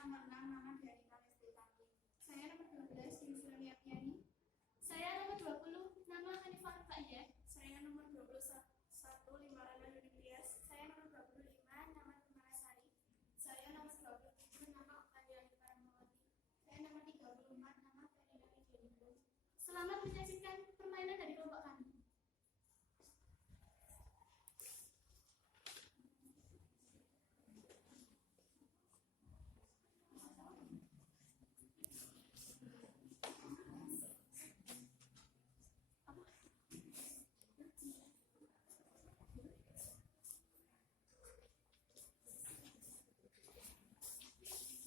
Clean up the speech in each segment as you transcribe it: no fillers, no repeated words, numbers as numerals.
nomor 6, nama dari Palestina. Saya nomor 12, Yusrani Apiani. Saya nomor 20, nama Hanifah Faiyah. Saya nomor 21, Limarana Yudhias. Saya nomor 25, nama Kumarasari. Saya nomor 27, nama Adiani Paramawati. Saya nomor 34, nama Ferina Widianto. Selamat menyaksikan permainan dari kelompok kami.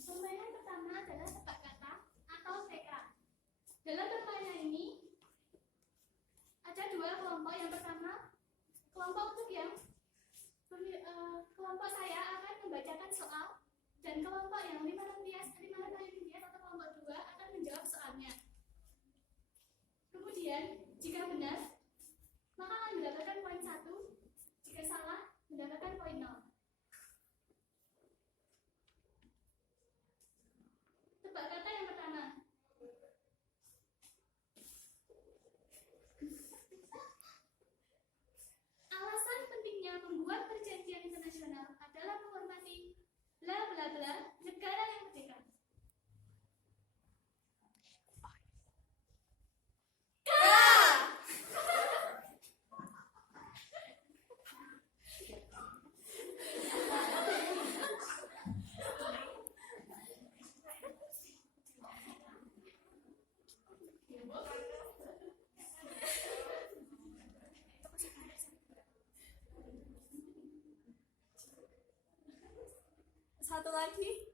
Permainan pertama adalah tebak kata atau TK. Dalam permainan ini ada dua kelompok. Yang pertama, kelompok saya akan membacakan soal, dan kelompok yang 5 atau kelompok 2 akan menjawab soalnya. Kemudian, jika benar, maka akan mendapatkan poin 1. Jika salah, mendapatkan poin 0. Tebak kata yang pertama. Alasan pentingnya membuat perjanjian internasional adalah menghormati bla bla bla negara yang merdeka. Satu lagi.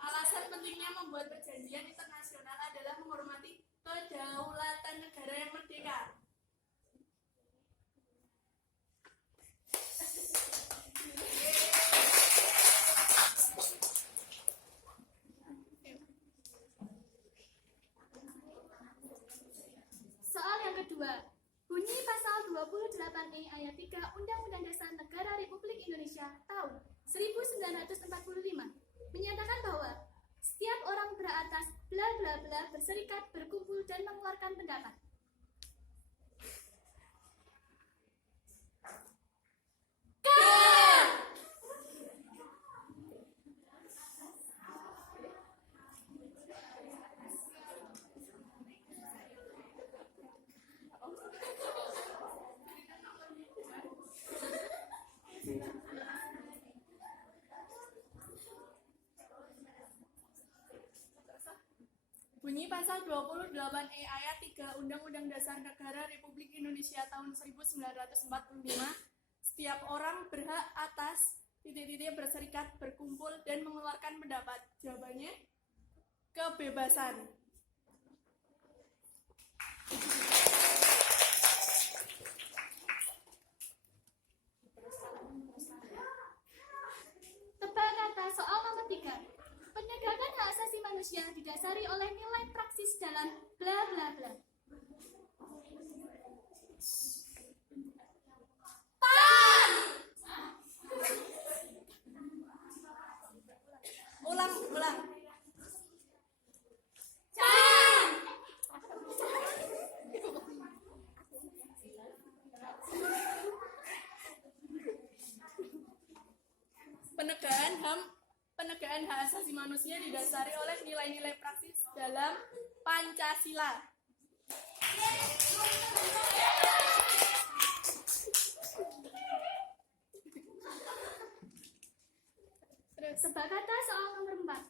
Alasan pentingnya membuat perjanjian internasional adalah menghormati kedaulatan negara yang merdeka. Soal yang kedua. Bunyi pasal 28E ayat 3 Undang-Undang Dasar Negara Republik Indonesia tahun 1945 menyatakan bahwa setiap orang beratas bla bla bla berserikat, berkumpul, dan mengeluarkan pendapat. Bunyi pasal 28E ayat 3 Undang-Undang Dasar Negara Republik Indonesia tahun 1945, setiap orang berhak atas berserikat, berkumpul, dan mengeluarkan pendapat. Jawabannya kebebasan. Tebak kata soal nomor 3. Penegakan hak asasi manusia didasari oleh nilai praksis dalam bla bla bla. Ulang. Penegakan hak asasi manusia didasari oleh nilai-nilai praktis dalam Pancasila. Tebak kata soal nomor 4.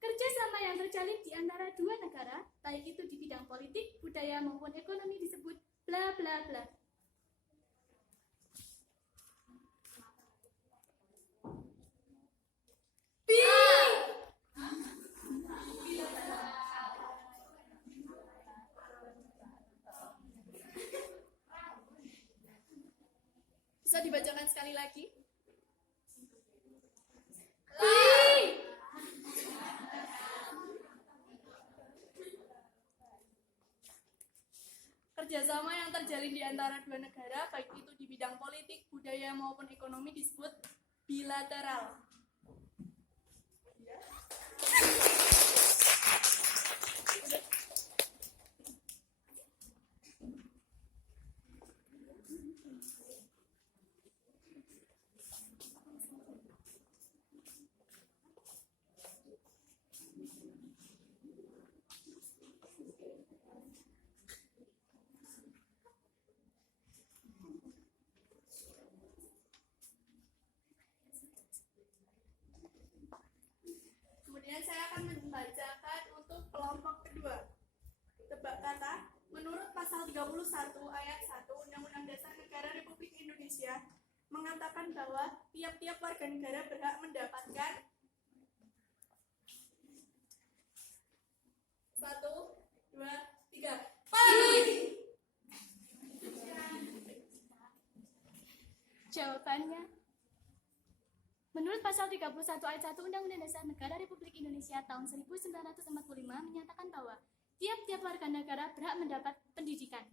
Kerjasama yang terjalin di antara dua negara, baik itu di bidang politik, budaya, maupun ekonomi disebut bla bla bla. dibacakan sekali lagi. Kerjasama yang terjalin di antara dua negara, baik itu di bidang politik, budaya, maupun ekonomi disebut bilateral. Kemudian saya akan membacakan untuk kelompok kedua. Tebak kata, menurut pasal 31 ayat 1 Undang-Undang Dasar Negara Republik Indonesia mengatakan bahwa tiap-tiap warga negara berhak mendapatkan 1, 2, 3. Jawabannya, menurut pasal 31 ayat 1 Undang-Undang Dasar Negara Republik Indonesia tahun 1945 menyatakan bahwa tiap-tiap warga negara berhak mendapat pendidikan.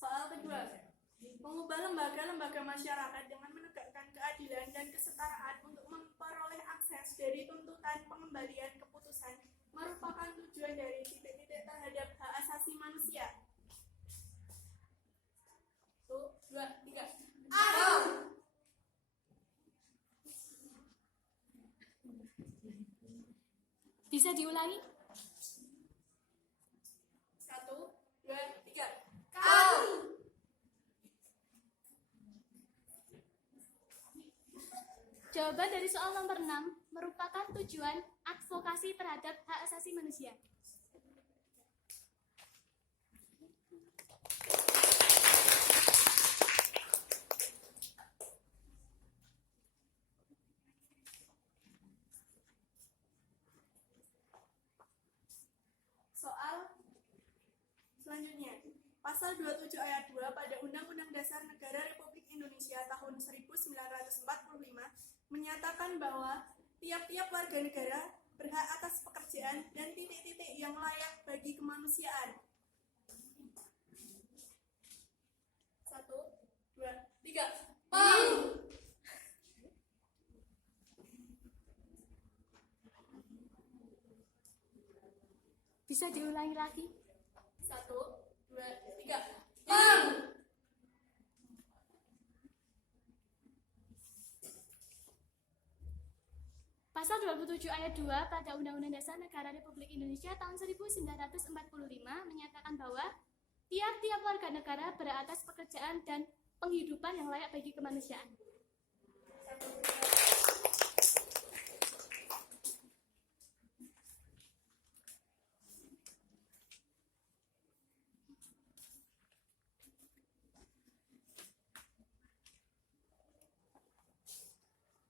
Soal kedua, mengubah lembaga-lembaga masyarakat dengan menegakkan keadilan dan kesetaraan untuk memperoleh akses dari tuntutan pengembalian keputusan merupakan tujuan dari titik-titik terhadap hak asasi manusia. 1, 2, 3. Bisa diulangi? 1, 2, 3. Jawaban dari soal nomor 6 merupakan tujuan advokasi terhadap hak asasi manusia. Soal selanjutnya, pasal 27 ayat 2 pada Undang-Undang Dasar Negara Republik Indonesia tahun 1945 menyatakan bahwa tiap-tiap warga negara berhak atas pekerjaan dan titik-titik yang layak bagi kemanusiaan. 1, 2, 3. Bisa diulangi lagi? 1, 2, 3. Pasal 27 ayat 2 pada Undang-Undang Dasar Negara Republik Indonesia tahun 1945 menyatakan bahwa tiap-tiap warga negara berhak atas pekerjaan dan penghidupan yang layak bagi kemanusiaan.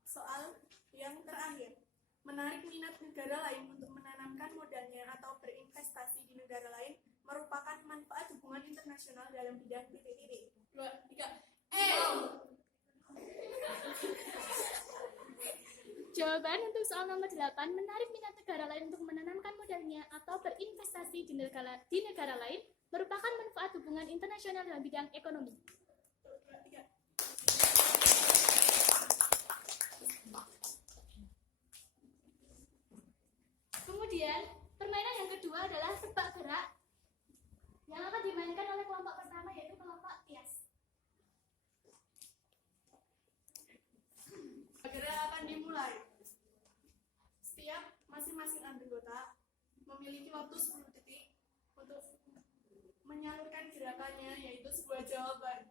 Soal yang terakhir, menarik minat negara lain untuk menanamkan modalnya atau berinvestasi di negara lain merupakan manfaat hubungan internasional dalam bidang titik-titik. 2, 3. Jawaban untuk soal nomor 8, menarik minat negara lain untuk menanamkan modalnya atau berinvestasi di negara lain merupakan manfaat hubungan internasional dalam bidang ekonomi. 2, 3. Kemudian, permainan yang kedua adalah tebak gerak yang akan dimainkan oleh kelompok pertama, yaitu kelompok Tias. Gerak akan dimulai. Setiap masing-masing anggota memiliki waktu 10 detik untuk menyalurkan gerakannya, yaitu sebuah jawaban.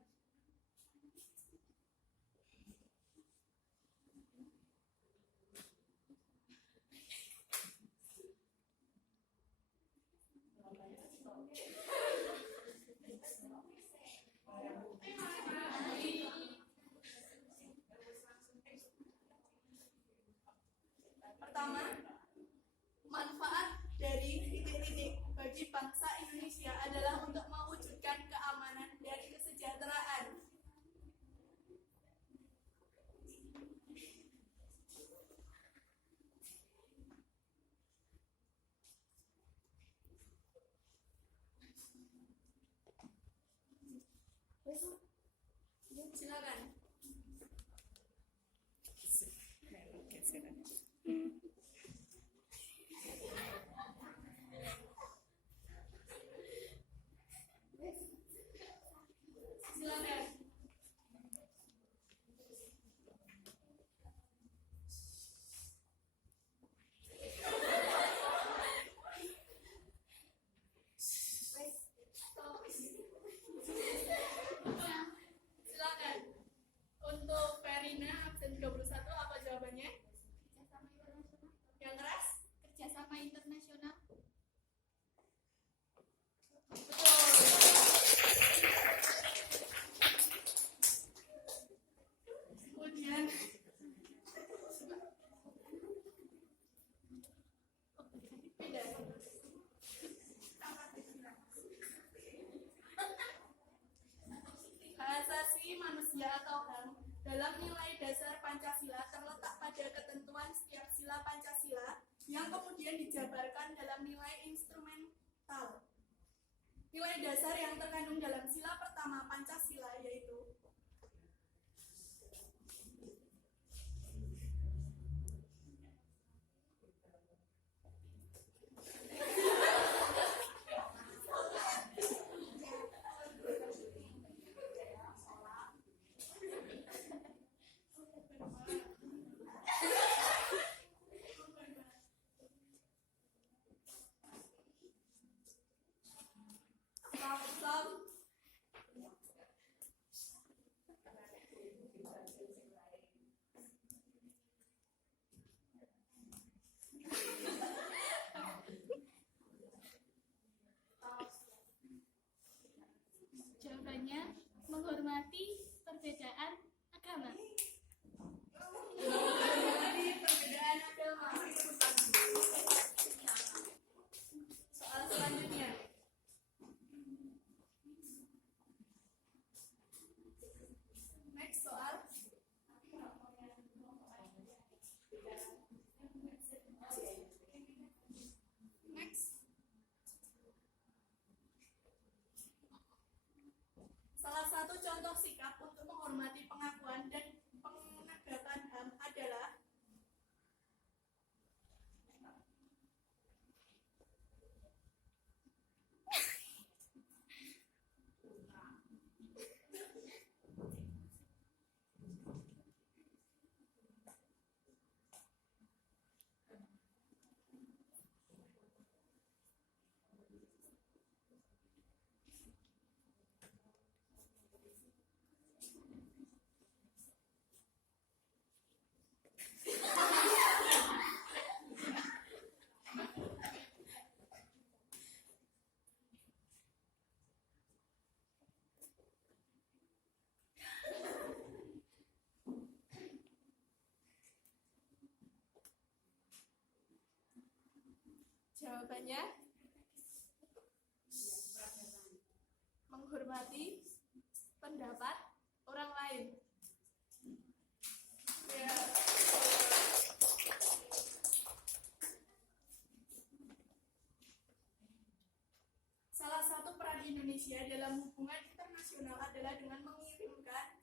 Silakan. Silakan. Silakan. Untuk Verina absen 31 apa jawabannya? Yang keras? Kerjasama internasional. Kemudian beda. Hak asasi manusia atau HAM dalam nilai dasar Pancasila terletak pada ketentuan setiap sila Pancasila yang kemudian dijabarkan dalam nilai instrumental. Nilai dasar yang terkandung dalam sila pertama Pancasila yaitu Stop. Jawabannya menghormati perbedaan agama. Perbedaan agama. Soal selanjutnya. Next soal. Next. Salah satu contoh sikap untuk menghormati pengakuan dan penegakan HAM adalah jawabannya menghormati pendapat orang lain. Ya. Salah satu peran Indonesia dalam hubungan internasional adalah dengan mengirimkan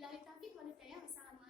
Wabillahi taufiq wal hidayah. Wassalamualaikum.